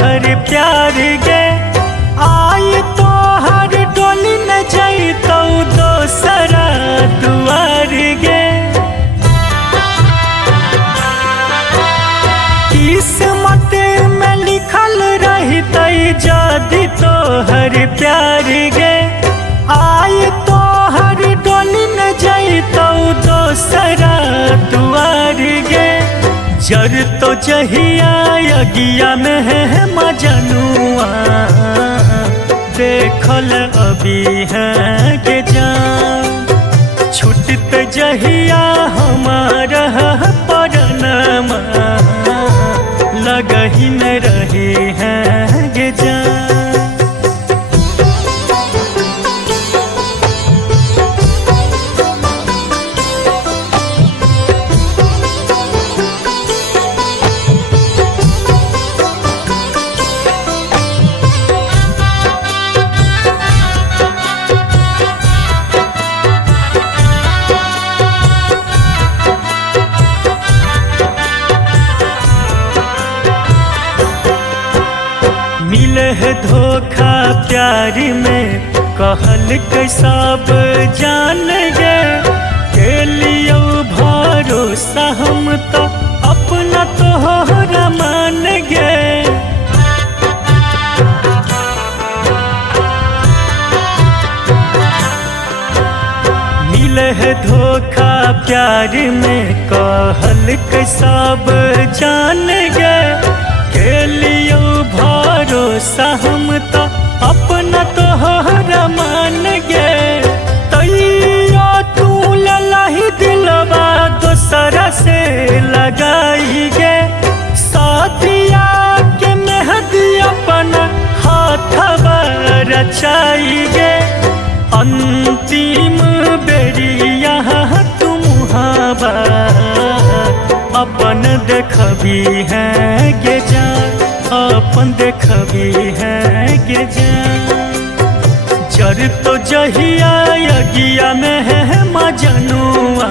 हर प्यार गे आई तो हर डोली न जाई तो दोसरा दुआर गे किस्मत में लिखल रही तई जदी तो हर प्यार गे आई तो हर डोली न जाई तो दोसरा दुआर गे जर तो जहिया अगिया में है मजनुआ देखल अभी है के जान छुटते जहिया हमारा परनमा लगही न रहे हैं गे जान। मिले है धोखा प्यार में कहल के सब जान गे के लियो भरोसा हम तो अपना तोहरा मान गे मिले है धोखा प्यार में कहल के सब जान गे के लियो भरोसा हम तो अपना तोहरा मान गे तैयो तू ललाही दिलवा दोसरा से लगाई गे साथिया के मेहदी अपना हाथवा रचाई गे अंतिम बेरिया तुम हवा अपन देखबी है गे जान अपन देखबी है गे जान जर तो जहिया अगिया में है मजनुआ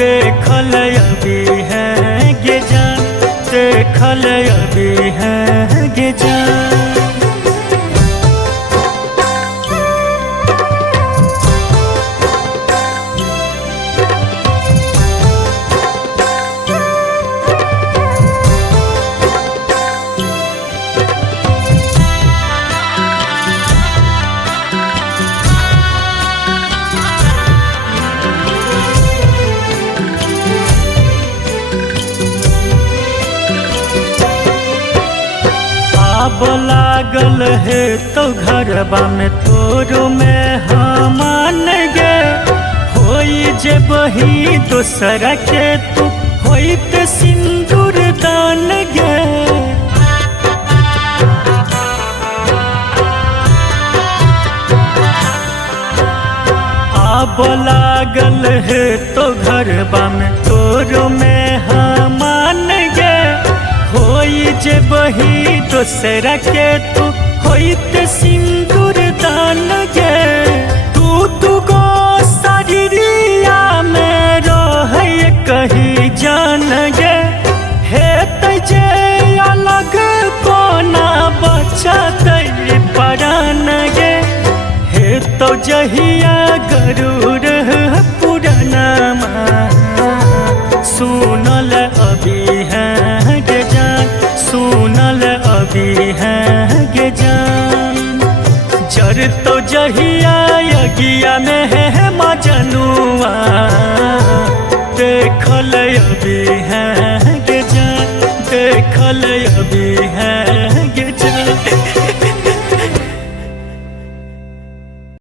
देखल अभी है गे जान देखल अभी है गे जान। अब लागल है तो घरबा में तोरो में हमान गे होई जे बही दोसरा के तू होइत सिंदूर दान गे अब लागल है तो घरबा में तोरो में हमान गे होई जे बही दोसरा के तू होइत सिंदूर दान गे तू गो शरीरिया में रहे कही जान गे हे जे अलग कोना बचत परान गे हे तो जहिया गरुड़ पुराना सुनल अभी है गे जान सुनल अभी है गे जान जर तो जहिया अगिया में है मजनुआ देखल अभी है